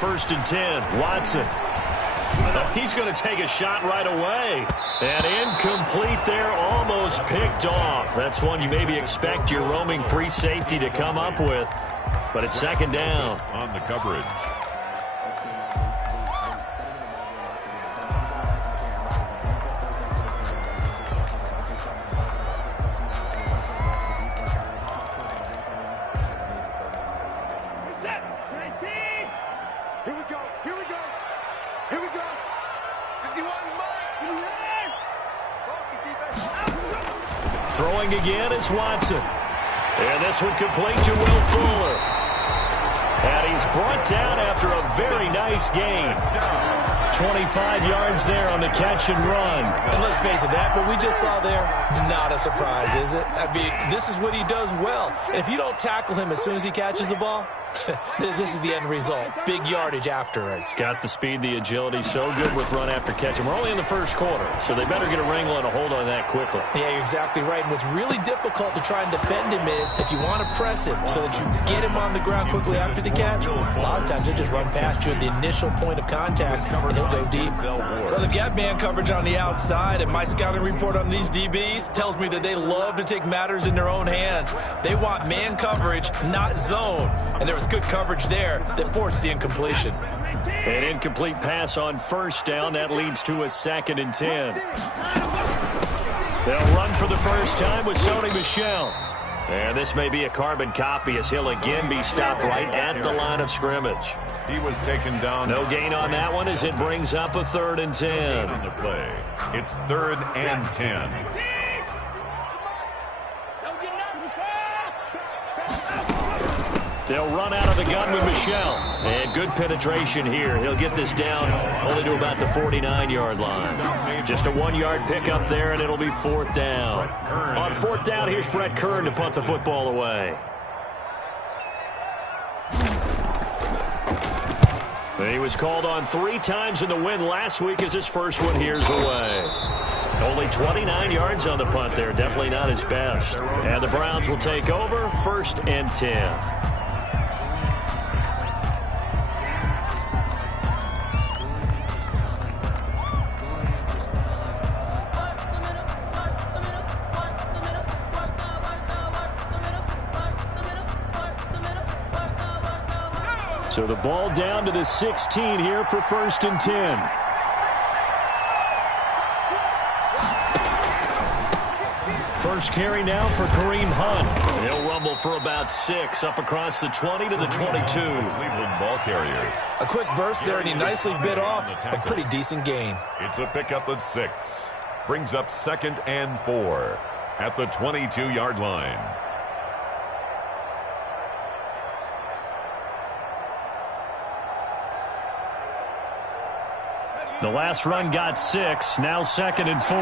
1st and 10. Watson. Oh, he's going to take a shot right away. And incomplete there, almost picked off. That's one you maybe expect your roaming free safety to come up with. But it's 2nd down. On the coverage. Throwing again is Watson. And this one complete to Will Fuller. And he's brought down after a very nice gain. 25 yards there on the catch and run. And let's face it, that what we just saw there, not a surprise, is it? I mean, this is what he does well. If you don't tackle him as soon as he catches the ball, this is the end result. Big yardage afterwards. Got the speed, the agility, so good with run after catch. And we're only in the 1st quarter, so they better get a wrangle and a hold on that quickly. Yeah, you're exactly right. And what's really difficult to try and defend him is if you want to press him so that you get him on the ground quickly after the catch, a lot of times he'll just run past you at the initial point of contact, and he'll go deep. Well, they've got man coverage on the outside, and my scouting report on these DBs tells me that they love to take matters in their own hands. They want man coverage, not zone. And there was good coverage there that forced the incompletion. An incomplete pass on 1st down. That leads to a 2nd and 10. They'll run for the first time with Sony Michel. And this may be a carbon copy as he'll again be stopped right at the line of scrimmage. He was taken down. No gain on that one as it brings up a 3rd and 10. On the play. It's 3rd and 10. They'll run out of the gun with Michel. And good penetration here. He'll get this down only to about the 49-yard line. Just a 1-yard pickup there, and it'll be 4th down. On 4th down, here's Brett Kern to punt the football away. He was called on 3 times in the win last week as his first one here's away. Only 29 yards on the punt there. Definitely not his best. And the Browns will take over 1st and 10. So the ball down to the 16 here for 1st and 10. First carry now for Kareem Hunt. He'll rumble for about 6 up across the 20 to the 22. Cleveland ball carrier. A quick burst there, and he nicely bit off a pretty decent gain. It's a pickup of 6. Brings up 2nd and 4 at the 22-yard line. The last run got 6. Now 2nd and 4.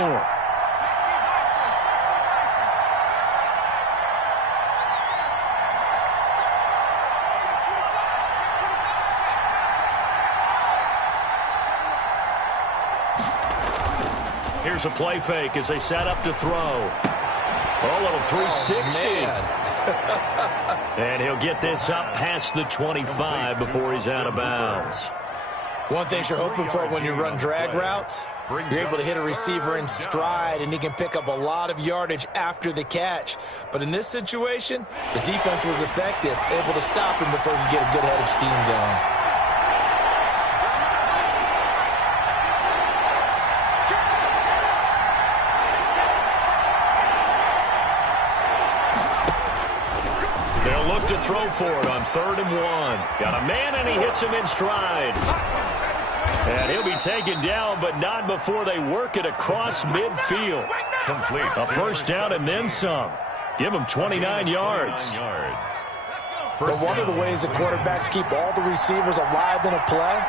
Here's a play fake as they set up to throw. Oh, a little 360. And he'll get this up past the 25 before he's out of bounds. One thing you're hoping for when you run drag routes, you're able to hit a receiver in stride, and he can pick up a lot of yardage after the catch. But in this situation, the defense was effective, able to stop him before he could get a good head of steam going. They'll look to throw for it on 3rd and 1. Got a man, and he hits him in stride. And he'll be taken down, but not before they work it across midfield. Complete. A 1st down and then some. Give him 29 yards. But one of the ways that quarterbacks keep all the receivers alive in a play,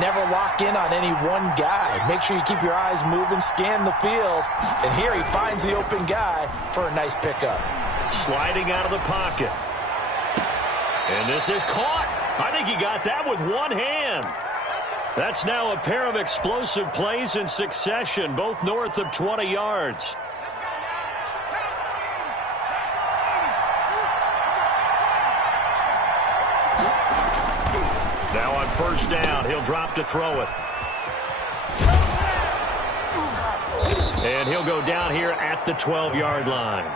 never lock in on any one guy. Make sure you keep your eyes moving, scan the field. And here he finds the open guy for a nice pickup. Sliding out of the pocket. And this is caught. I think he got that with one hand. That's now a pair of explosive plays in succession, both north of 20 yards. Now on first down. He'll drop to throw it. And he'll go down here at the 12-yard line.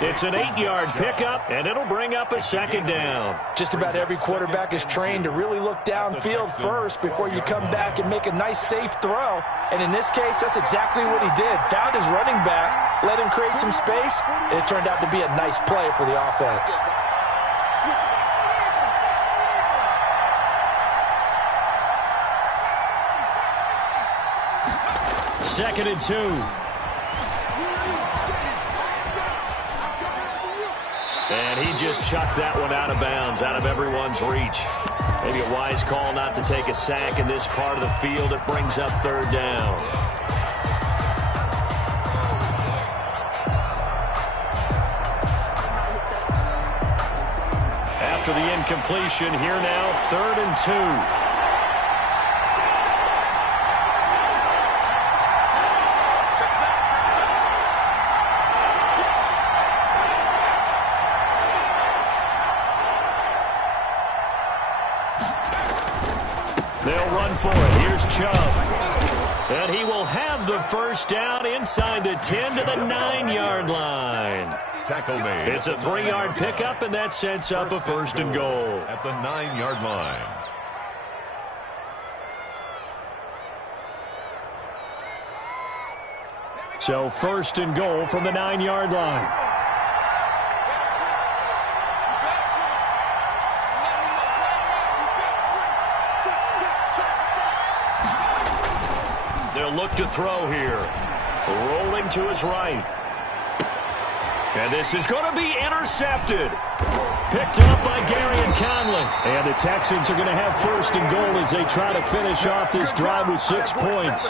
It's an 8-yard pickup, and it'll bring up a second down. Just about every quarterback is trained to really look downfield first before you come back and make a nice, safe throw. And in this case, that's exactly what he did. Found his running back, let him create some space, and it turned out to be a nice play for the offense. Second and 2. And he just chucked that one out of bounds, out of everyone's reach. Maybe a wise call not to take a sack in this part of the field. It brings up third down. After the incompletion, here now, third and 2. They'll run for it. Here's Chubb. And he will have the first down inside the 10 to the 9-yard line. Tackle made. It's a 3-yard pickup, and that sets up a first and goal. At the 9-yard line. So first and goal from the 9-yard line. They'll look to throw here. Rolling to his right. And this is going to be intercepted. Picked up by Gary and Conley. And the Texans are going to have first and goal as they try to finish off this drive with 6 points.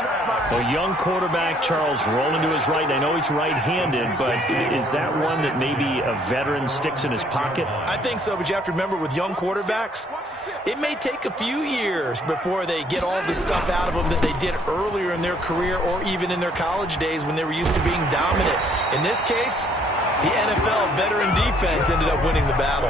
A young quarterback, Charles, rolling to his right. I know he's right-handed, but is that one that maybe a veteran sticks in his pocket? I think so, but you have to remember with young quarterbacks, it may take a few years before they get all the stuff out of them that they did earlier in their career or even in their college days when they were used to being dominant. In this case, the NFL veteran defense ended up winning the battle.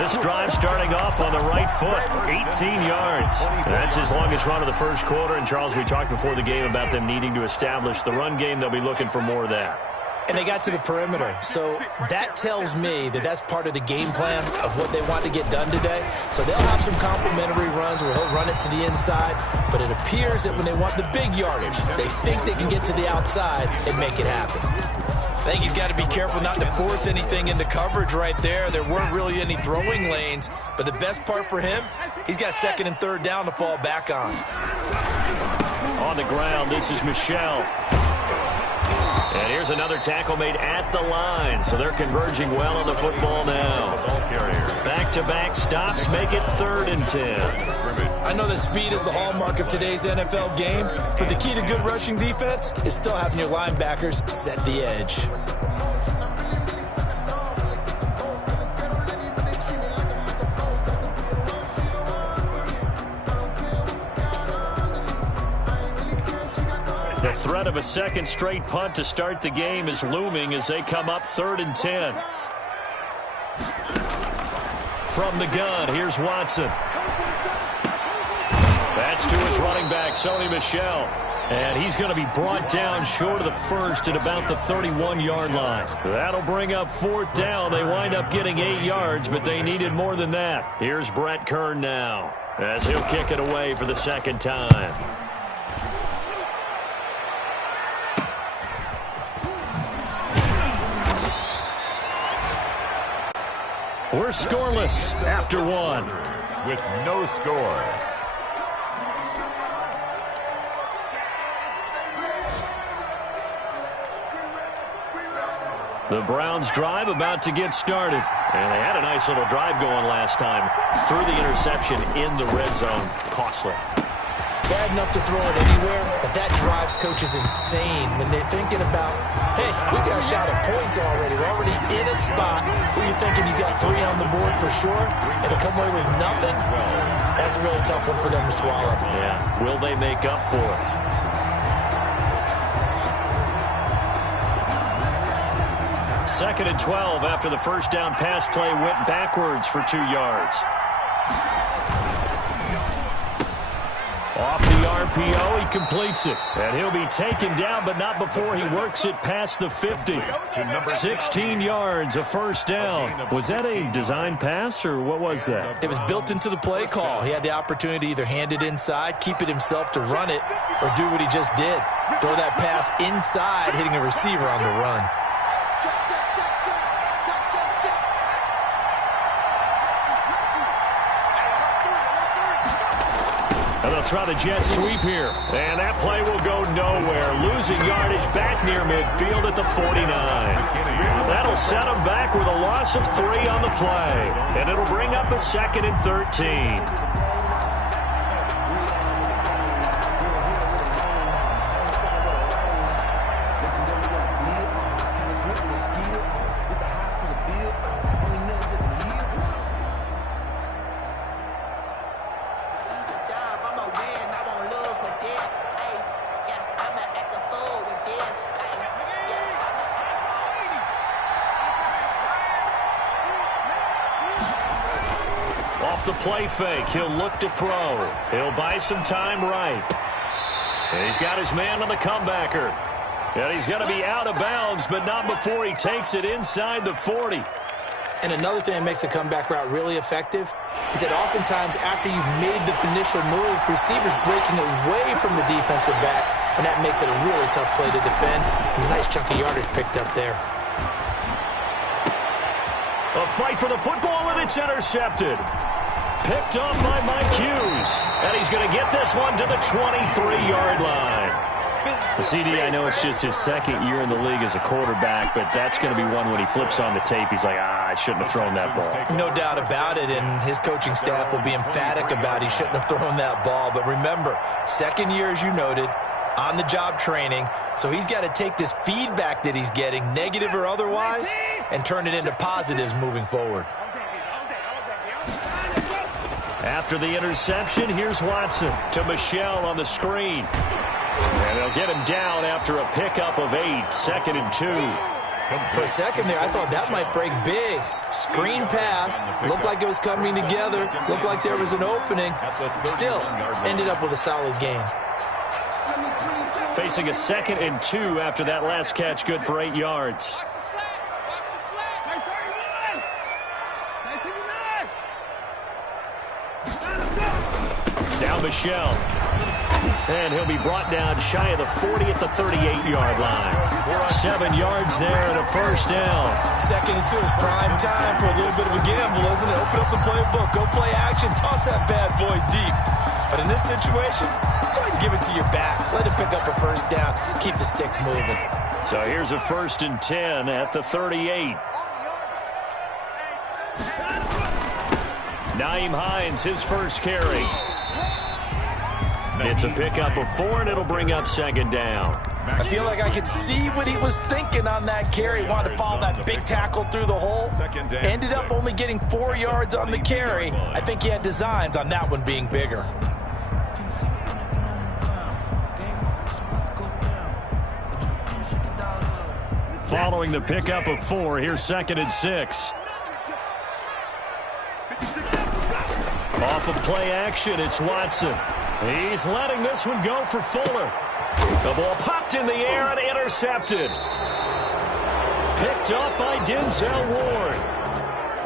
This drive starting off on the right foot, 18 yards. That's his longest run of the first quarter. And, Charles, we talked before the game about them needing to establish the run game. They'll be looking for more of that. And they got to the perimeter. So that tells me that that's part of the game plan of what they want to get done today. So they'll have some complimentary runs where he'll run it to the inside. But it appears that when they want the big yardage, they think they can get to the outside and make it happen. I think he's got to be careful not to force anything into coverage right there. There weren't really any throwing lanes. But the best part for him, he's got second and third down to fall back on. On the ground, this is Michel. And here's another tackle made at the line. So they're converging well on the football now. Back-to-back stops make it third and 10. I know that speed is the hallmark of today's NFL game, but the key to good rushing defense is still having your linebackers set the edge. The threat of a second straight punt to start the game is looming as they come up third and 10. From the gun, here's Watson. That's to his running back, Sony Michel. And he's going to be brought down short of the first at about the 31-yard line. That'll bring up fourth down. They wind up getting 8 yards, but they needed more than that. Here's Brett Kern now as he'll kick it away for the second time. We're scoreless after one. With no score. The Browns drive about to get started. And they had a nice little drive going last time. Threw the interception in the red zone. Costly. Bad enough to throw it anywhere, but that drives coaches insane when they're thinking about, hey, we got a shot at points already. We're already in a spot where you're thinking you got 3 on the board for sure, and to come away with nothing, that's a really tough one for them to swallow. Yeah, will they make up for it? Second and 12 after the first down pass play went backwards for 2 yards. Off the RPO, he completes it. And he'll be taken down, but not before he works it past the 50. 16 yards, a first down. Was that a design pass, or what was that? It was built into the play call. He had the opportunity to either hand it inside, keep it himself to run it, or do what he just did. Throw that pass inside, hitting a receiver on the run. And they'll try the jet sweep here. And that play will go nowhere. Losing yardage back near midfield at the 49. That'll set them back with a loss of 3 on the play. And it'll bring up a 2nd and 13. Off the play fake, he'll look to throw. He'll buy some time right. And he's got his man on the comebacker. And he's going to be out of bounds, but not before he takes it inside the 40. And another thing that makes a comeback route really effective is that oftentimes after you've made the initial move, receivers breaking away from the defensive back, and that makes it a really tough play to defend. A nice chunk of yardage picked up there. A fight for the football, and it's intercepted. Picked off by Mike Hughes. And he's going to get this one to the 23-yard line. The CD, I know it's just his 2nd year in the league as a quarterback, but that's going to be one when he flips on the tape. He's like, I shouldn't have thrown that ball. No doubt about it, and his coaching staff will be emphatic about he shouldn't have thrown that ball. But remember, 2nd year, as you noted, on-the-job training, so he's got to take this feedback that he's getting, negative or otherwise, and turn it into positives moving forward. After the interception, here's Watson to Michelle on the screen. And they'll get him down after a pickup of 8, 2nd and 2. For a second there, I thought that might break big. Screen pass, looked like it was coming together, looked like there was an opening. Still, ended up with a solid gain. Facing a 2nd and 2 after that last catch, good for 8 yards. Now Michelle. And he'll be brought down shy of the 40 at the 38-yard line. 7 yards there and a first down. 2nd and 2 is prime time for a little bit of a gamble, isn't it? Open up the playbook, go play action, toss that bad boy deep. But in this situation, go ahead and give it to your back. Let him pick up a first down. Keep the sticks moving. So here's a 1st and 10 at the 38. Nyheim Hines, his first carry. It's a pickup of 4, and it'll bring up 2nd down. I feel like I could see what he was thinking on that carry. He wanted to follow that big tackle through the hole. Ended up only getting 4 yards on the carry. I think he had designs on that one being bigger. Following the pickup of 4, here's 2nd and 6. Off of play action, it's Watson. He's letting this one go for Fuller. The ball popped in the air and intercepted. Picked up by Denzel Ward.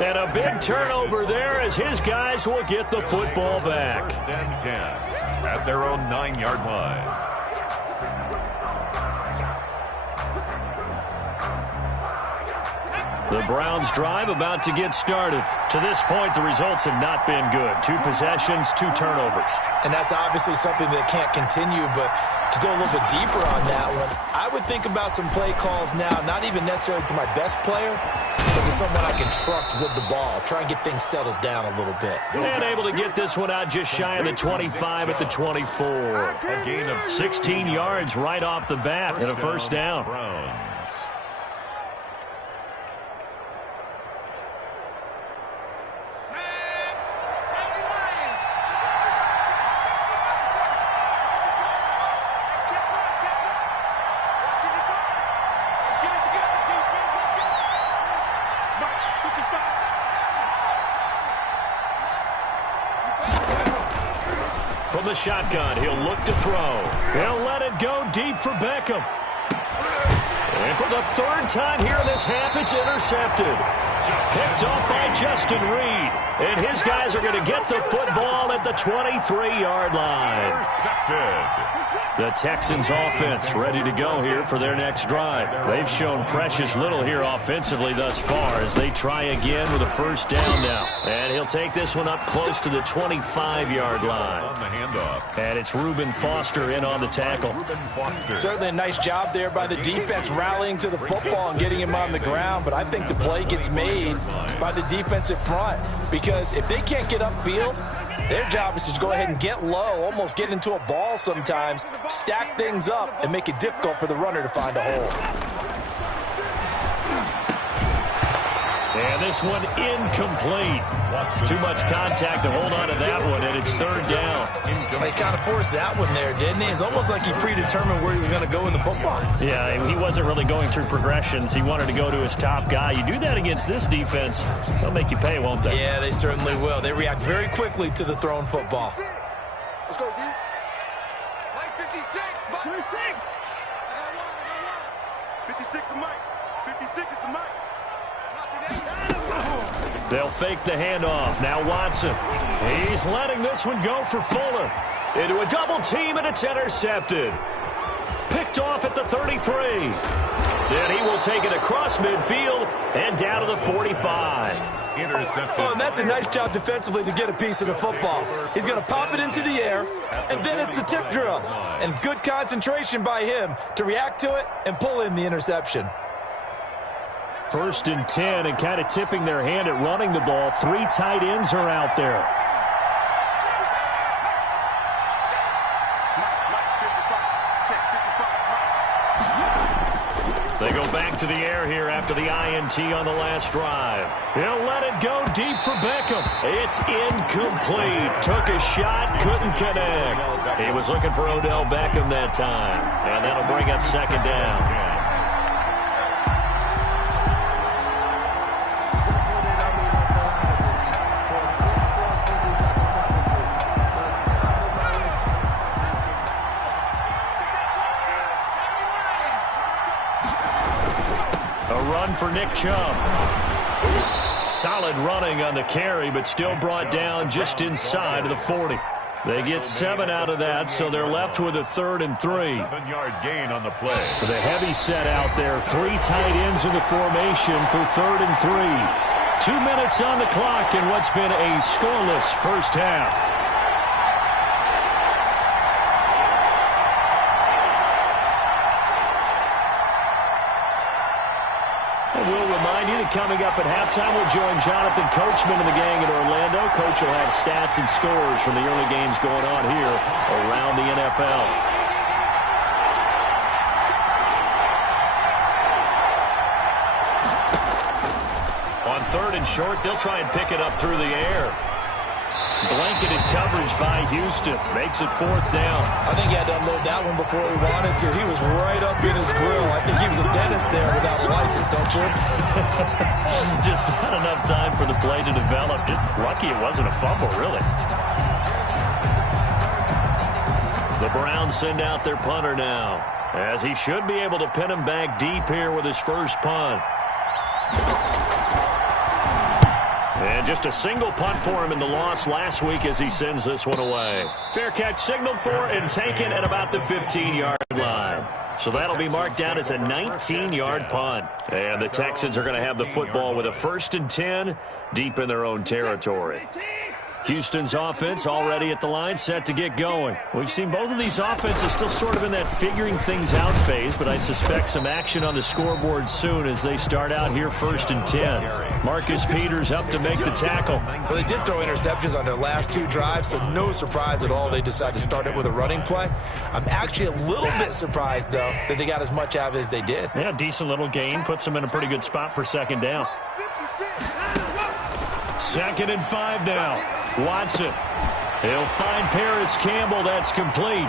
And a big turnover there as his guys will get the football back. 1st and 10 at their own 9-yard line. The Browns drive about to get started. To this point, the results have not been good. 2 possessions, 2 turnovers. And that's obviously something that can't continue, but to go a little bit deeper on that one, I would think about some play calls now, not even necessarily to my best player, but to someone I can trust with the ball. Try and get things settled down a little bit. And able to get this one out just shy of the 25 at the 24. A gain of 16 yards right off the bat and a first down. Browns. From From the shotgun, he'll look to throw. He'll let it go deep for Beckham. And for the third time here in this half, it's intercepted. Picked off by Justin Reed. And his guys are going to get the football at the 23-yard line. Intercepted. The Texans offense ready to go here for their next drive. They've shown precious little here offensively thus far as they try again with a first down now. And he'll take this one up close to the 25-yard line. On the handoff. And it's Reuben Foster in on the tackle. Reuben Foster. Certainly a nice job there by the defense rallying to the football and getting him on the ground, but I think the play gets made by the defensive front because if they can't get upfield, their job is to go ahead and get low, almost get into a ball sometimes, stack things up, and make it difficult for the runner to find a hole. And this one incomplete. Too much contact to hold on to that one, and it's third down. They kind of forced that one there, didn't he? It's almost like he predetermined where he was going to go with the football. Yeah, he wasn't really going through progressions. He wanted to go to his top guy. You do that against this defense, they'll make you pay, won't they? Yeah, they certainly will. They react very quickly to the thrown football. Let's go, dude. Mike 56, Mike 56. 56 is Mike. 56 is the Mike. They'll fake the handoff. Now Watson. He's letting this one go for Fuller. Into a double team, and it's intercepted. Picked off at the 33. Then he will take it across midfield and down to the 45. Intercepted. Oh, and that's a nice job defensively to get a piece of the football. He's going to pop it into the air, and then it's the tip drill. And good concentration by him to react to it and pull in the interception. 1st and 10, and kind of tipping their hand at running the ball. 3 tight ends are out there. They go back to the air here after the INT on the last drive. He'll let it go deep for Beckham. It's incomplete. Took a shot, couldn't connect. He was looking for Odell Beckham that time, and that'll bring up second down. For Nick Chubb. Solid running on the carry, but still brought down just inside of the 40. They get 7 out of that, so they're left with a 3rd and 3. 7-yard gain on the play. For the heavy set out there, 3 tight ends in the formation for 3rd and 3. 2 minutes on the clock in what's been a scoreless first half. Coming up at halftime, we'll join Jonathan Coachman and the gang in Orlando. Coach will have stats and scores from the early games going on here around the NFL. On 3rd and short, they'll try and pick it up through the air. Blanketed coverage by Houston. Makes it 4th down. I think he had to unload that one before he wanted to. He was right up in his grill. I think he was a dentist there without a license, don't you? Just not enough time for the play to develop. Just lucky it wasn't a fumble, really. The Browns send out their punter now, as he should be able to pin him back deep here with his first punt. And just a single punt for him in the loss last week as he sends this one away. Fair catch signaled for and taken at about the 15-yard line. So that'll be marked down as a 19-yard punt. And the Texans are going to have the football with a 1st and 10 deep in their own territory. Houston's offense already at the line, set to get going. We've seen both of these offenses still sort of in that figuring things out phase, but I suspect some action on the scoreboard soon as they start out here 1st and 10. Marcus Peters up to make the tackle. Well, they did throw interceptions on their last 2 drives, so no surprise at all they decided to start it with a running play. I'm actually a little bit surprised, though, that they got as much out of it as they did. Yeah, decent little gain. Puts them in a pretty good spot for second down. 2nd and 5 now. Watson. He'll find Paris Campbell. That's complete.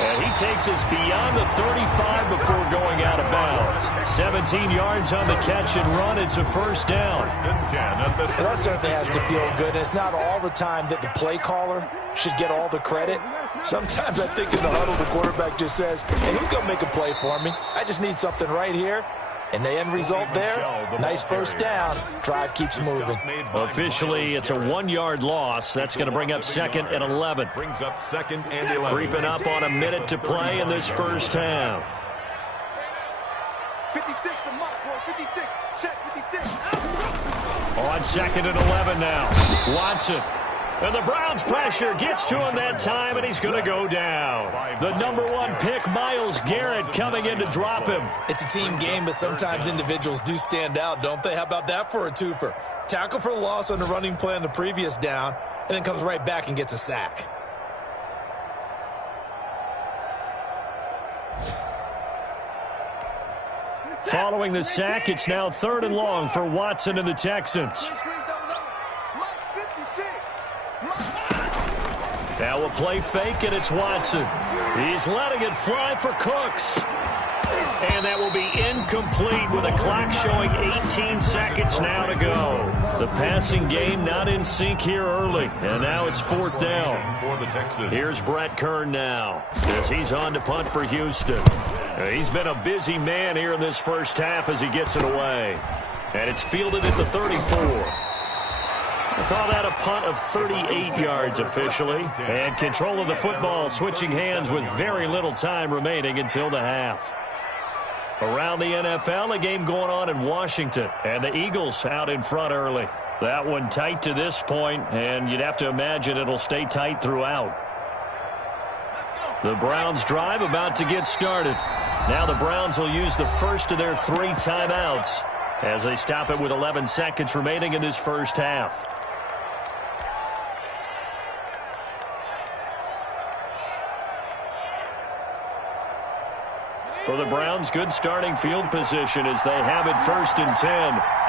And he takes us beyond the 35 before going out of bounds. 17 yards on the catch and run. It's a first down. Well, that certainly has to feel good. And it's not all the time that the play caller should get all the credit. Sometimes I think in the huddle, the quarterback just says, hey, who's going to make a play for me? I just need something right here. And the end result there, nice first down. Drive keeps moving. Officially, it's a 1-yard loss. That's going to bring up 2nd and 11. Brings up 2nd and 11. Creeping up on a minute to play in this first half. 56 to mark, boy. 56. Check 56. On 2nd and 11 now. Watson. And the Browns pressure gets to him that time, and he's going to go down. The #1 pick, Myles Garrett, coming in to drop him. It's a team game, but sometimes individuals do stand out, don't they? How about that for a twofer? Tackle for the loss on the running play on the previous down, and then comes right back and gets a sack. Following the sack, it's now 3rd and long for Watson and the Texans. Now a play fake, and it's Watson. He's letting it fly for Cooks. And that will be incomplete with a clock showing 18 seconds now to go. The passing game not in sync here early, and now it's 4th down. For the Texans. Here's Brett Kern now as he's on to punt for Houston. He's been a busy man here in this first half as he gets it away. And it's fielded at the 34. We'll call that a punt of 38 yards officially. And control of the football switching hands with very little time remaining until the half. Around the NFL, a game going on in Washington. And the Eagles out in front early. That one tight to this point, and you'd have to imagine it'll stay tight throughout. The Browns drive about to get started. Now the Browns will use the first of their 3 timeouts as they stop it with 11 seconds remaining in this first half. For the Browns, good starting field position as they have it 1st and 10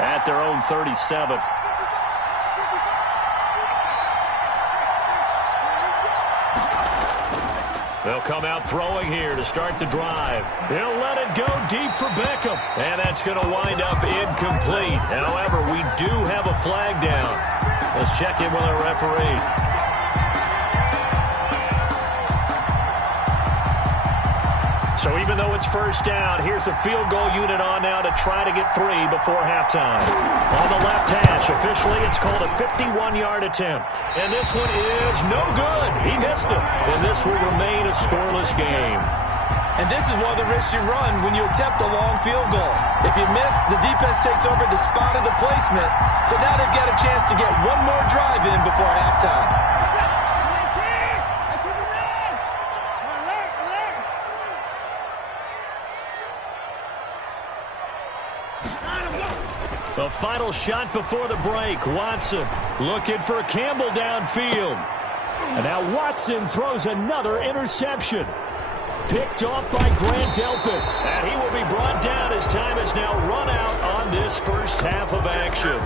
at their own 37. They'll come out throwing here to start the drive. He'll let it go deep for Beckham. And that's going to wind up incomplete. However, we do have a flag down. Let's check in with our referee. So even though it's 1st down, here's the field goal unit on now to try to get 3 before halftime. On the left hash, officially it's called a 51-yard attempt. And this one is no good. He missed it. And this will remain a scoreless game. And this is one of the risks you run when you attempt a long field goal. If you miss, the defense takes over the spot of the placement. So now they've got a chance to get one more drive in before halftime. The final shot before the break. Watson looking for Campbell downfield. And now Watson throws another interception. Picked off by Grant Delpit. And he will be brought down as time has now run out on this first half of action.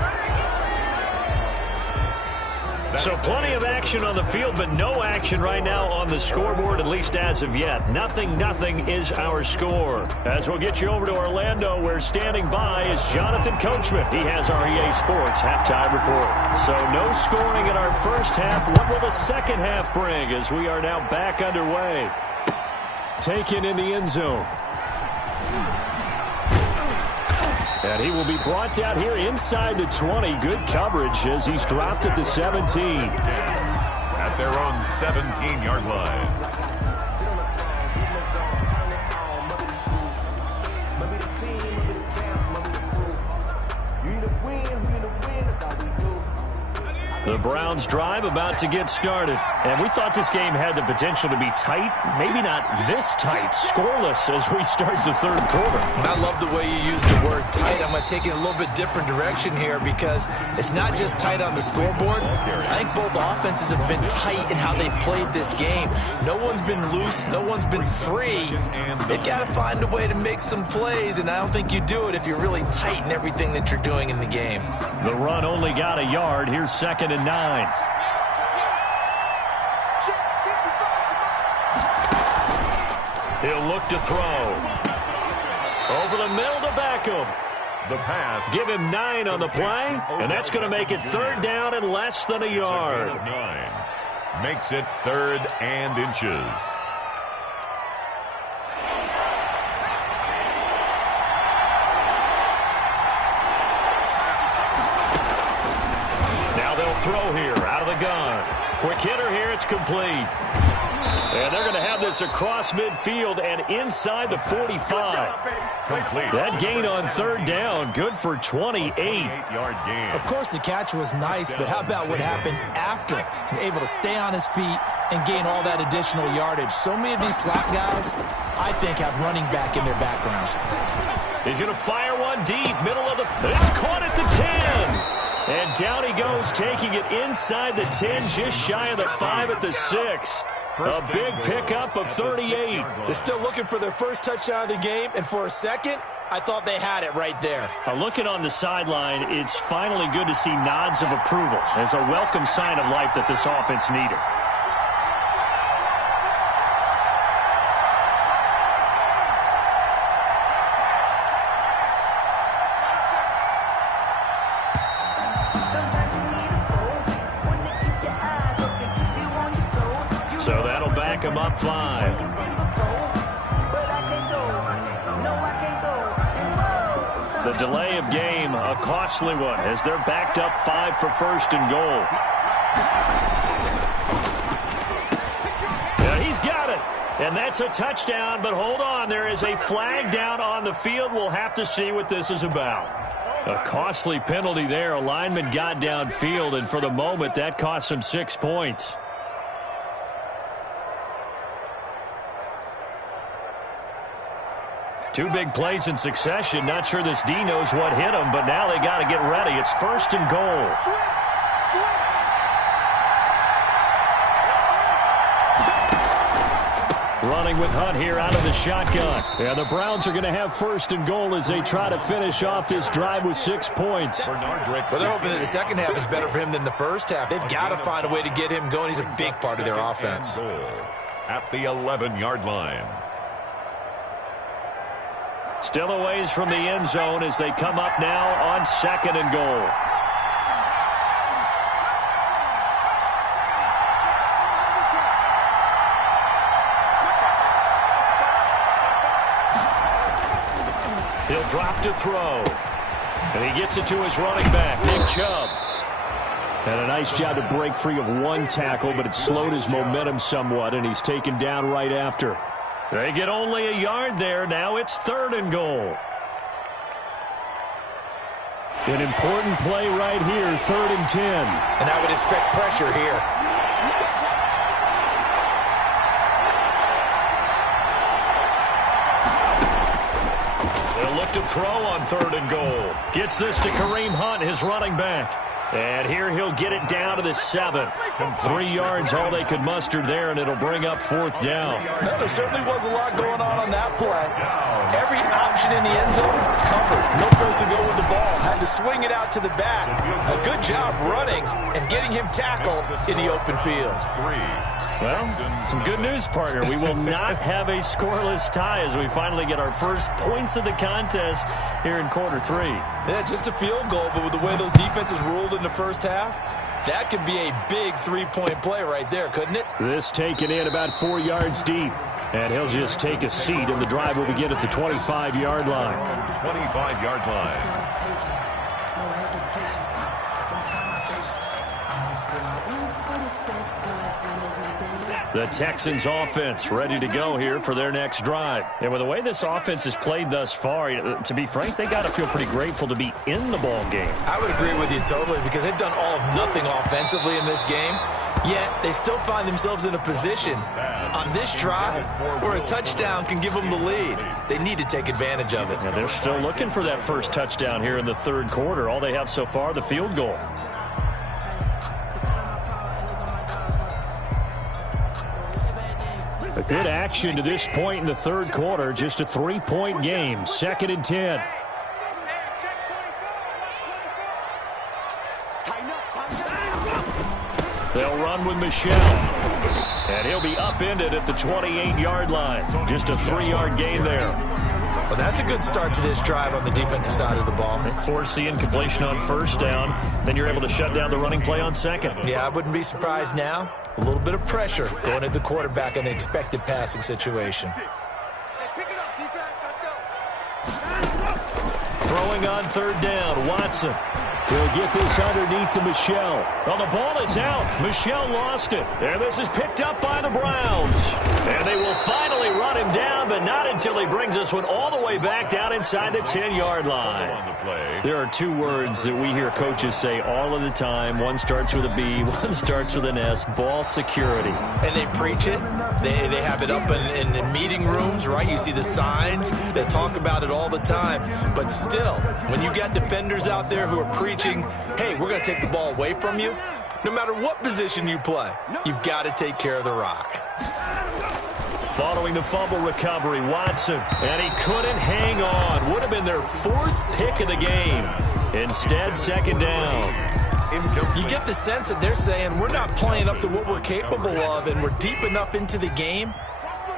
So plenty of action on the field, but no action right now on the scoreboard, at least as of yet. 0-0 is our score. As we'll get you over to Orlando, where standing by is Jonathan Coachman. He has our EA Sports halftime report. So no scoring in our first half. What will the second half bring as we are now back underway? Taken in the end zone. And he will be brought down here inside the 20. Good coverage as he's dropped at the 17. At their own 17-yard line. The Browns drive about to get started. And we thought this game had the potential to be tight. Maybe not this tight. Scoreless as we start the 3rd quarter. I love the way you use the word tight. I'm going to take it a little bit different direction here because it's not just tight on the scoreboard. I think both offenses have been tight in how they've played this game. No one's been loose. No one's been free. They've got to find a way to make some plays, and I don't think you do it if you're really tight in everything that you're doing in the game. The run only got a yard. Here's 2nd and 9. He'll look to throw. Over the middle to Beckham. The pass. Give him 9 on the play, and that's going to make it 3rd down and less than a yard. makes it 3rd and inches. Now they'll throw here out of the gun. Quick hitter here, it's complete. And they're going to have this across midfield and inside the 45. Complete. That gain on 3rd down, good for 28. 8-yard gain. Of course, the catch was nice, but how about what happened after? Able to stay on his feet and gain all that additional yardage. So many of these slot guys, I think, have running back in their background. He's going to fire one deep, middle of the... It's caught at the 10. And down he goes, taking it inside the 10, just shy of the 5 at the 6. A big pickup of 38. They're still looking for their first touchdown of the game, and for a second, I thought they had it right there. Looking on the sideline, it's finally good to see nods of approval. It's a welcome sign of life that this offense needed. So that'll back him up 5. The delay of game, a costly one, as they're backed up 5 for 1st and goal. Yeah, he's got it. And that's a touchdown, but hold on, there is a flag down on the field. We'll have to see what this is about. A costly penalty there. A lineman got downfield, and for the moment, that cost him 6 points. Two big plays in succession. Not sure this D knows what hit him, but now they got to get ready. It's 1st and goal. Running with Hunt here out of the shotgun. Yeah, the Browns are going to have 1st and goal as they try to finish off this drive with 6 points. Well, they're hoping that the second half is better for him than the first half. They've got to find a way to get him going. He's a big part of their offense. At the 11-yard line. Still a ways from the end zone as they come up now on 2nd and goal. He'll drop to throw. And he gets it to his running back, Nick Chubb. And a nice job to break free of one tackle, but it slowed his momentum somewhat, and he's taken down right after. They get only a yard there. Now it's 3rd and goal. An important play right here, 3rd and 10. And I would expect pressure here. They'll look to throw on 3rd and goal. Gets this to Kareem Hunt, his running back. And here he'll get it down to the 7. 3 yards, all they could muster there, and it'll bring up 4th down. No, there certainly was a lot going on that play. Every option in the end zone covered. No place to go with the ball. Had to swing it out to the back. A good job running and getting him tackled in the open field. Well, some good news, partner. We will not have a scoreless tie as we finally get our first points of the contest here in quarter 3. Yeah, just a field goal, but with the way those defenses ruled in the first half, that could be a big 3-point play right there, couldn't it? This taken in about 4 yards deep. And he'll just take a seat, and the drive will begin at the 25-yard line. 25-yard line. The Texans offense ready to go here for their next drive. And with the way this offense has played thus far, to be frank, they got to feel pretty grateful to be in the ball game. I would agree with you totally because they've done all of nothing offensively in this game, yet they still find themselves in a position on this drive where a touchdown can give them the lead. They need to take advantage of it. And they're still looking for that first touchdown here in the 3rd quarter. All they have so far, the field goal. A good action to this point in the 3rd quarter. Just a 3-point game. 2nd and 10. They'll run with Michelle. And he'll be upended at the 28-yard line. Just a 3-yard gain there. Well, that's a good start to this drive on the defensive side of the ball. Force the incompletion on 1st down. Then you're able to shut down the running play on 2nd. Yeah, I wouldn't be surprised now A little bit of pressure going at the quarterback in an expected passing situation. Hey, pick it up, defense. Let's go. Throwing on third down, Watson. He'll get this underneath to Michel. Well, the ball is out. Michel lost it. And this is picked up by the Browns. And they will finally run him down, but not until he brings this one all the way back down inside the 10-yard line. There are two words that we hear coaches say all of the time. One starts with a B, one starts with an S, ball security. And they preach it. They have it up in meeting rooms, right? You see the signs. They talk about it all the time. But still, when you got defenders out there who are preaching, hey, we're going to take the ball away from you, no matter what position you play, you've got to take care of the rock. Following the fumble recovery, Watson, and he couldn't hang on. Would have been their fourth pick of the game. Instead, second down. You get the sense that they're saying we're not playing up to what we're capable of, and we're deep enough into the game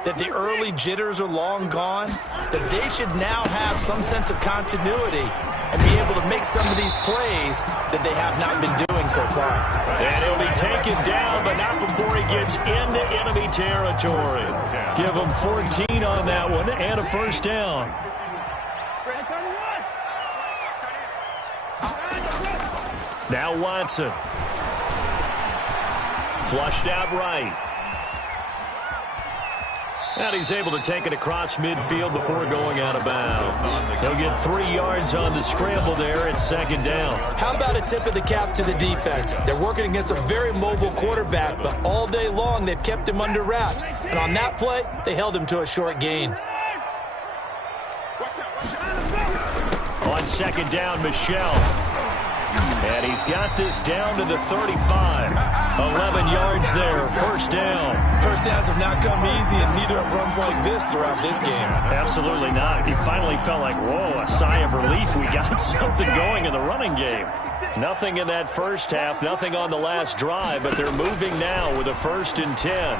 that the early jitters are long gone, that they should now have some sense of continuity and be able to make some of these plays that they have not been doing so far. And he'll be taken down, but not before he gets into enemy territory. Give him 14 on that one and a first down. Now Watson. Flushed out right. And he's able to take it across midfield before going out of bounds. He'll get 3 yards on the scramble there at second down. How about a tip of the cap to the defense? They're working against a very mobile quarterback, but all day long they've kept him under wraps. And on that play, they held him to a short gain. On second down, Michel. And he's got this down to the 35. 11 yards there, first down. First downs have not come easy, and neither have runs like this throughout this game. Absolutely not. He finally felt like, whoa, a sigh of relief. We got something going in the running game. Nothing in that first half, nothing on the last drive, but they're moving now with a 1st and 10.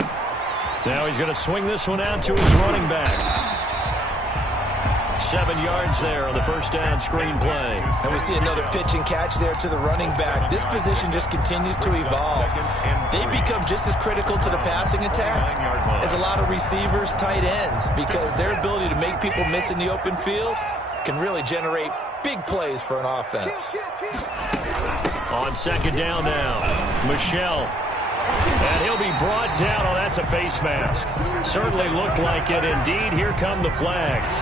Now he's going to swing this one out to his running back. 7 yards there on the first down screen play. And we see another pitch and catch there to the running back. This position just continues to evolve. They become just as critical to the passing attack as a lot of receivers, tight ends, because their ability to make people miss in the open field can really generate big plays for an offense. On second down now, Michel. And he'll be brought down. Oh, that's a face mask. Certainly looked like it. Indeed, here come the flags.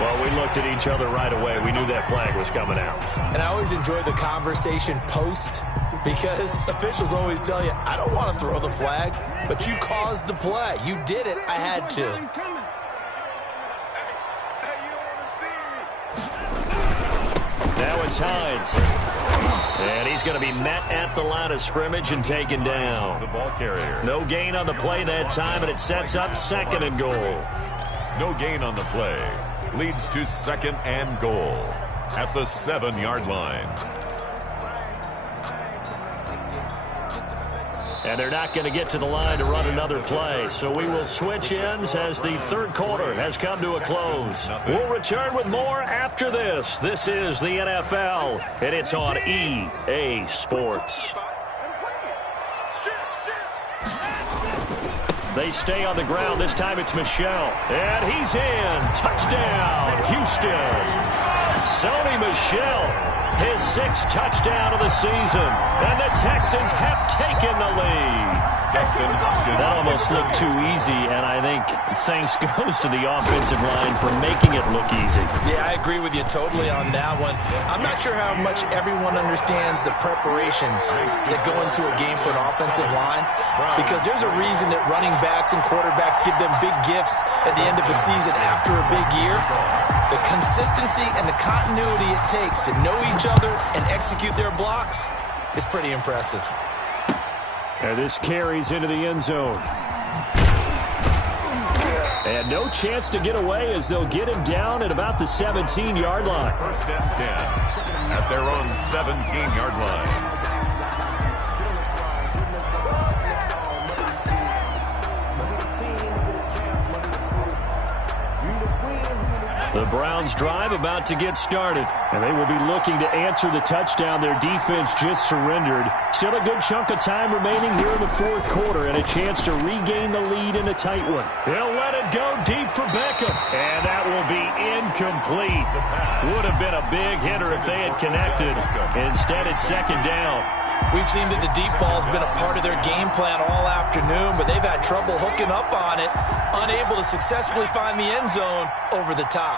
Well, we looked at each other right away. We knew that flag was coming out. And I always enjoy the conversation post, because officials always tell you, I don't want to throw the flag, but you caused the play. You did it. I had to. Now it's Hines. And he's going to be met at the line of scrimmage and taken down. The ball carrier. No gain on the play that time, and it sets up 2nd and goal. No gain on the play. Leads to 2nd and goal at the 7-yard line. And they're not going to get to the line to run another play. So we will switch ends as the third quarter has come to a close. We'll return with more after this. This is the NFL, and it's on EA Sports. They stay on the ground. This time it's Michel. And he's in. Touchdown, Houston. Sony Michel. His 6th touchdown of the season. And the Texans have taken the lead. That almost looked too easy, and I think thanks goes to the offensive line for making it look easy. Yeah, I agree with you totally on that one. I'm not sure how much everyone understands the preparations that go into a game for an offensive line, because there's a reason that running backs and quarterbacks give them big gifts at the end of the season after a big year. The consistency and the continuity it takes to know each other and execute their blocks is pretty impressive. And this carries into the end zone. And no chance to get away as they'll get him down at about the 17-yard line. 1st and 10 at their own 17-yard line. The Browns drive about to get started. And they will be looking to answer the touchdown their defense just surrendered. Still a good chunk of time remaining here in the fourth quarter and a chance to regain the lead in a tight one. He'll let it go deep for Beckham. And that will be incomplete. Would have been a big hitter if they had connected. Instead, it's second down. We've seen that the deep ball's been a part of their game plan all afternoon, but they've had trouble hooking up on it, unable to successfully find the end zone over the top.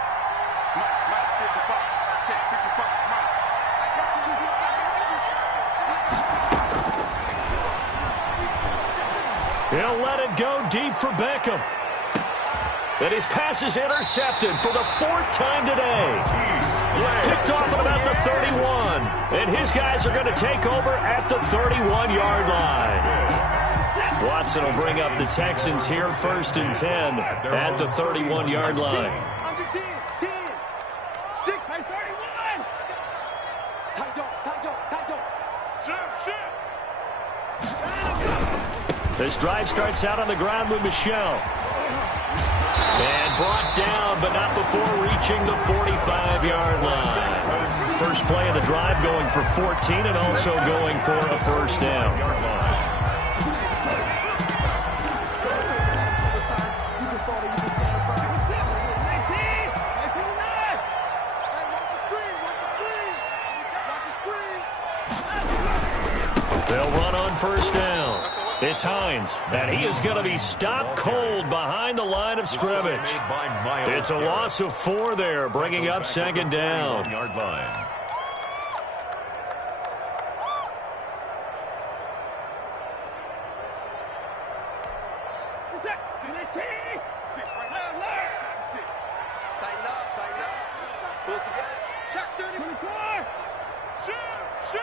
He'll let it go deep for Beckham. And his pass is intercepted for the fourth time today. Picked off at about the 31. And his guys are going to take over at the 31-yard line. Watson will bring up the Texans here first and 10 at the 31-yard line. Under 10, 10, 6, 31. Tight dog. This drive starts out on the ground with Michel. And brought down, but not before reaching the 45-yard line. First play of the drive going for 14 and also going for a first down. They'll run on first down. It's Hines, and he is going to be stopped cold behind the line of scrimmage. It's a loss of 4 there, bringing up second down. Tighten up. Pull it together. Check 34. Shoot.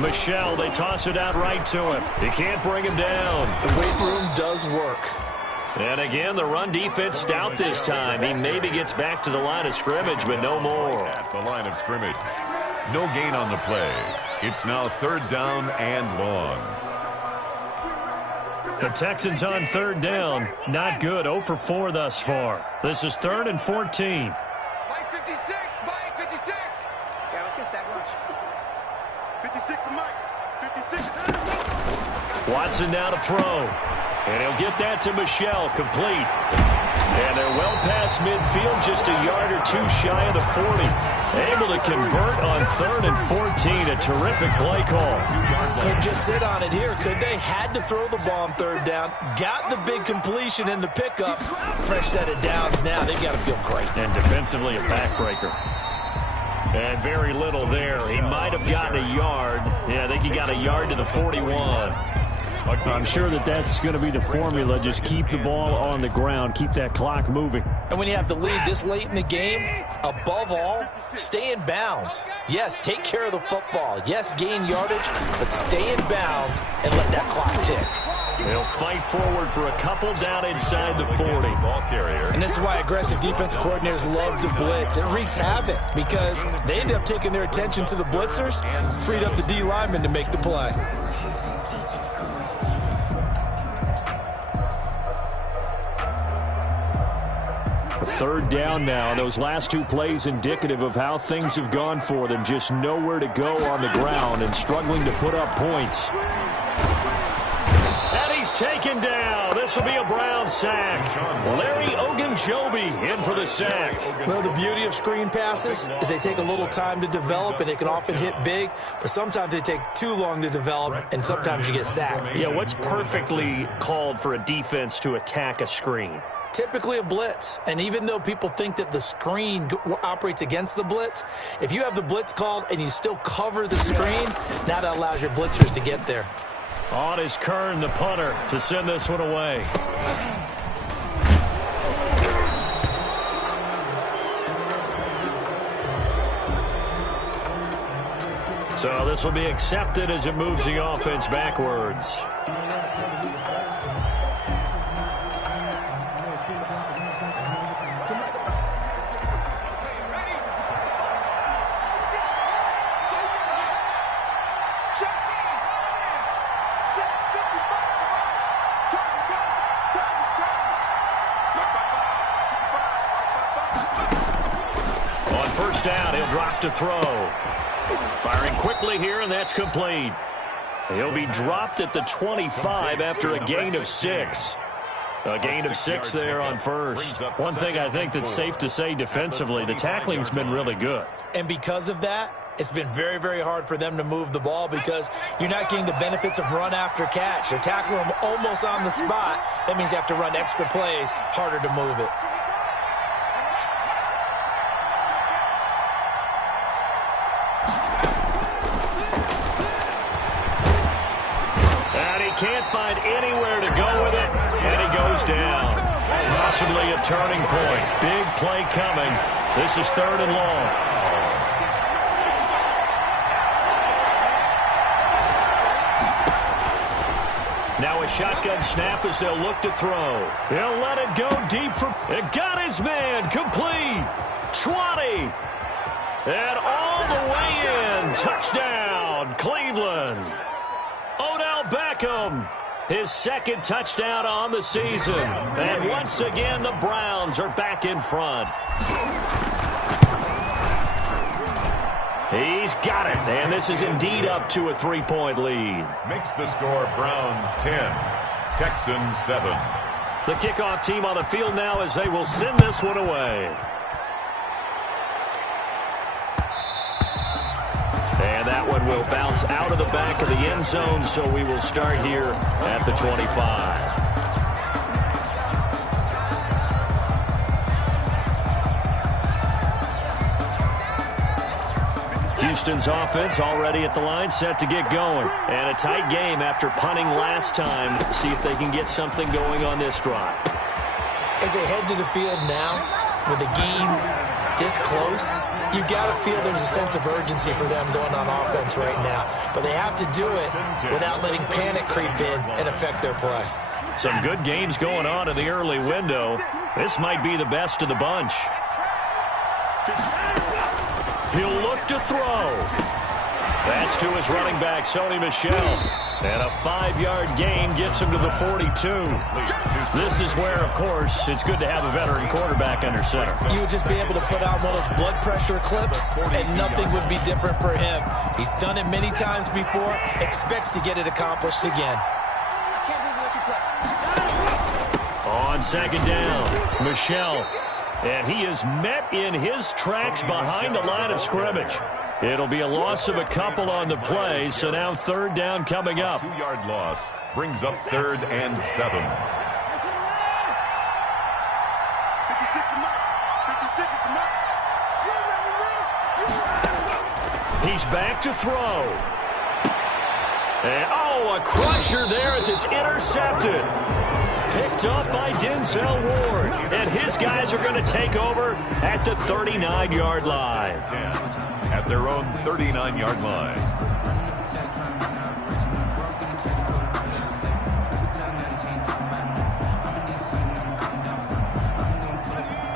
Michel, they toss it out right to him. You can't bring him down. The weight room does work. And again, the run defense stout this time. He maybe gets back to the line of scrimmage, but no more. At the line of scrimmage. No gain on the play. It's now third down and long. The Texans on third down. Not good. 0 for 4 thus far. This is 3rd and 14. Mike 56. Yeah, let's go sack lunch. 56 to Mike. 56. Watson now to throw. And he'll get that to Michel, complete. And they're well past midfield, just a yard or 2 shy of the 40. Able to convert on 3rd and 14. A terrific play call. Couldn't just sit on it here, could they? Had to throw the ball on third down. Got the big completion in the pickup. Fresh set of downs now. They've got to feel great. And defensively a backbreaker. And very little there. He might have gotten a yard. Yeah, I think he got a yard to the 41. I'm sure that's going to be the formula. Just keep the ball on the ground. Keep that clock moving. And when you have the lead this late in the game, above all, stay in bounds. Yes, take care of the football. Yes, gain yardage, but stay in bounds and let that clock tick. They'll fight forward for a couple down inside the 40. Ball carrier. And this is why aggressive defensive coordinators love to blitz. It wreaks havoc because they end up taking their attention to the blitzers, freed up the D lineman to make the play. Third down now. Those last 2 plays indicative of how things have gone for them. Just nowhere to go on the ground and struggling to put up points. And he's taken down. This will be a Brown sack. Larry Ogunjobi in for the sack. Well, the beauty of screen passes is they take a little time to develop, and they can often hit big, but sometimes they take too long to develop, and sometimes you get sacked. Yeah, what's perfectly called for a defense to attack a screen? Typically a blitz, and even though people think that the screen operates against the blitz, if you have the blitz called and you still cover the screen, now that allows your blitzers to get there. On is Kern, the punter, to send this one away. So this will be accepted as it moves the offense backwards. first down. He'll drop to throw. Firing quickly here, and that's complete. He'll be dropped at the 25 after a gain of 6. A gain of 6 there on first. One thing I think that's safe to say defensively, the tackling's been really good. And because of that, it's been very, very hard for them to move the ball because you're not getting the benefits of run after catch. They're tackling them almost on the spot. That means you have to run extra plays, harder to move it. And he can't find anywhere to go with it, and he goes down. Possibly a turning point. Big play coming. This is 3rd and long. Now a shotgun snap as they'll look to throw. He'll let it go deep for... It got his man. Complete. 20. And all the way in. Touchdown, Cleveland. Odell Beckham. His 2nd touchdown on the season. And once again, the Browns are back in front. He's got it, and this is indeed up to a 3-point lead. Makes the score Browns 10, Texans 7. The kickoff team on the field now as they will send this one away. And that one will bounce out of the back of the end zone, so we will start here at the 25. Houston's offense already at the line, set to get going. And a tight game after punting last time. See if they can get something going on this drive. As they head to the field now, with the game this close, you got to feel there's a sense of urgency for them going on offense right now. But they have to do it without letting panic creep in and affect their play. Some good games going on in the early window. This might be the best of the bunch. He'll look to throw. That's to his running back, Sony Michel. And a 5-yard gain gets him to the 42. This is where, of course, it's good to have a veteran quarterback under center. You would just be able to put out one of those blood pressure clips, and nothing would be different for him. He's done it many times before, expects to get it accomplished again. On 2nd down, Michel. And he is met in his tracks behind the line of scrimmage. It'll be a loss of a couple on the play, so now 3rd down coming up. 2-yard loss brings up 3rd and 7. He's back to throw. And, oh, a crusher there as it's intercepted. Picked up by Denzel Ward. And his guys are going to take over at the 39-yard line. At their own 39-yard line.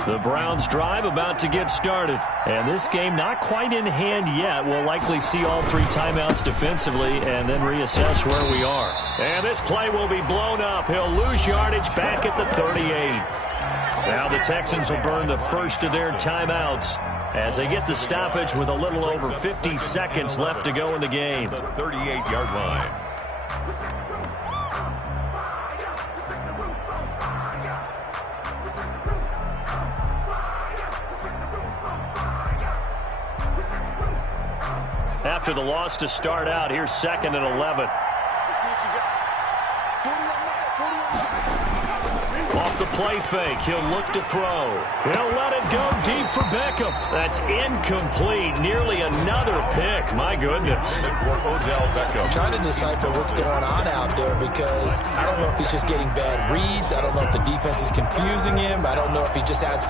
The Browns drive about to get started. And this game not quite in hand yet. We'll likely see all 3 timeouts defensively and then reassess where we are. And this play will be blown up. He'll lose yardage back at the 38. Now the Texans will burn the first of their timeouts as they get the stoppage with a little over 50 seconds left to go in the game. The 38-yard line. After the loss to start out, here's 2nd and 11. Off the play fake, he'll look to throw. He'll let it go deep for Beckham. That's incomplete. Nearly another pick. My goodness. For Odell Beckham. Trying to decipher what's going on out there because I don't know if he's just getting bad reads. I don't know if the defense is confusing him. I don't know if he just has,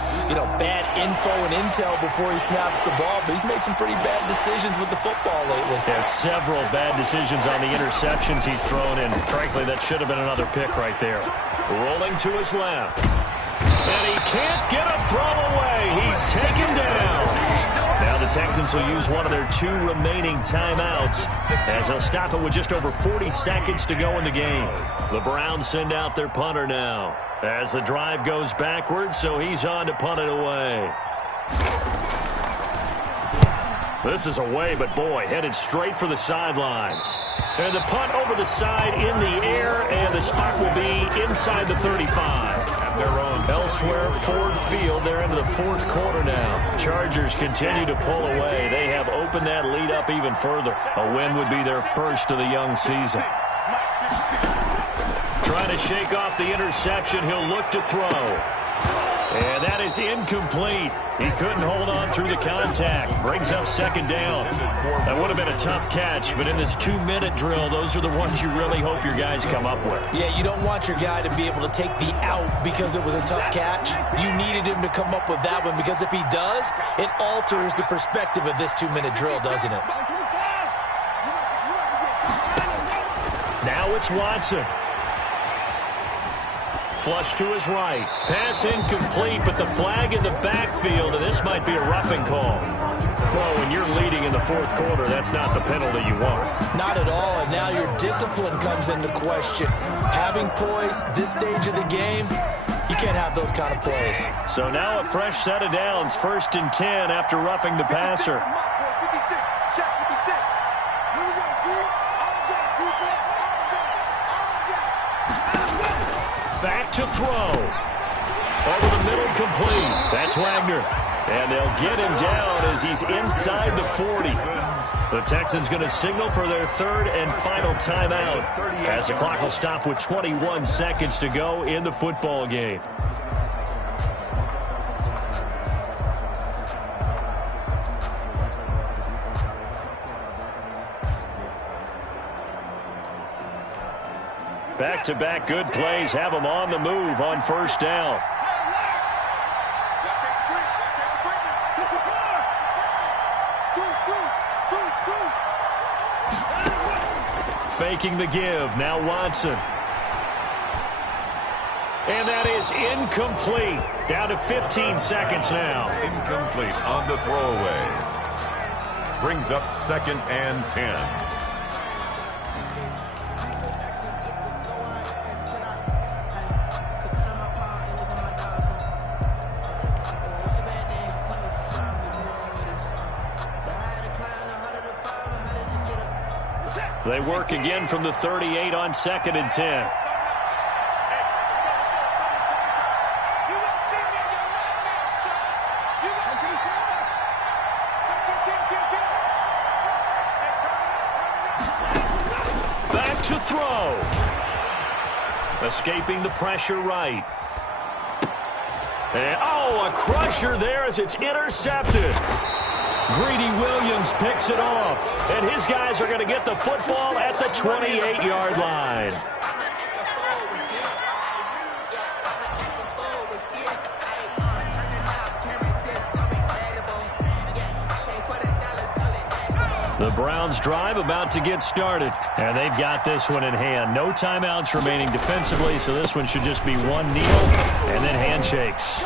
bad info and intel before he snaps the ball. But he's made some pretty bad decisions with the football lately. Yeah, several bad decisions on the interceptions he's thrown in. Frankly, that should have been another pick right there. Rolling to his left. And he can't get a throw away. He's taken down. Now the Texans will use one of their 2 remaining timeouts as they'll stop it with just over 40 seconds to go in the game. The Browns send out their punter now as the drive goes backwards, so he's on to punt it away. This is away, but boy, headed straight for the sidelines. And the punt over the side in the air, and the spot will be inside the 35. Their own. Elsewhere, Ford Field, they're into the fourth quarter now. Chargers continue to pull away. They have opened that lead up even further. A win would be their first of the young season. Trying to shake off the interception. He'll look to throw. And that is incomplete. He couldn't hold on through the contact. Brings up second down. That would have been a tough catch, but in this 2-minute drill, those are the ones you really hope your guys come up with. Yeah, you don't want your guy to be able to take the out because it was a tough catch. You needed him to come up with that one, because if he does, it alters the perspective of this 2-minute drill, doesn't it? Now it's Watson. Flush to his right. Pass incomplete, but the flag in the backfield, and this might be a roughing call. Well, when you're leading in the fourth quarter, that's not the penalty you want. Not at all, and now your discipline comes into question. Having poise this stage of the game, you can't have those kind of plays. So now a fresh set of downs, 1st and 10 after roughing the passer. Back to throw. Over the middle, complete. That's Wagner. And they'll get him down as he's inside the 40. The Texans going to signal for their third and final timeout as the clock will stop with 21 seconds to go in the football game. Back-to-back good plays have them on the move on first down. Faking the give. Now Watson. And that is incomplete. Down to 15 seconds now. Incomplete on the throwaway. Brings up 2nd and 10. They work again from the 38 on 2nd and 10. Back to throw. Escaping the pressure right. And, a crusher there as it's intercepted. Greedy Williams picks it off, and his guys are going to get the football at the 28-yard line. The Browns drive about to get started, and they've got this one in hand. No timeouts remaining defensively, so this one should just be one kneel and then handshakes.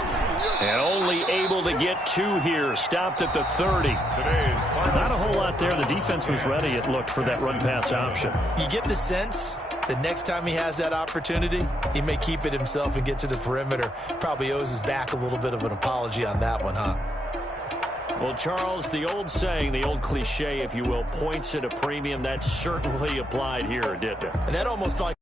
And only able to get 2 here. Stopped at the 30. Not a whole lot there. The defense was ready, it looked, for that run-pass option. You get the sense that next time he has that opportunity, he may keep it himself and get to the perimeter. Probably owes his back a little bit of an apology on that one, huh? Well, Charles, the old saying, the old cliche, if you will, points at a premium, that certainly applied here, didn't it? And that almost like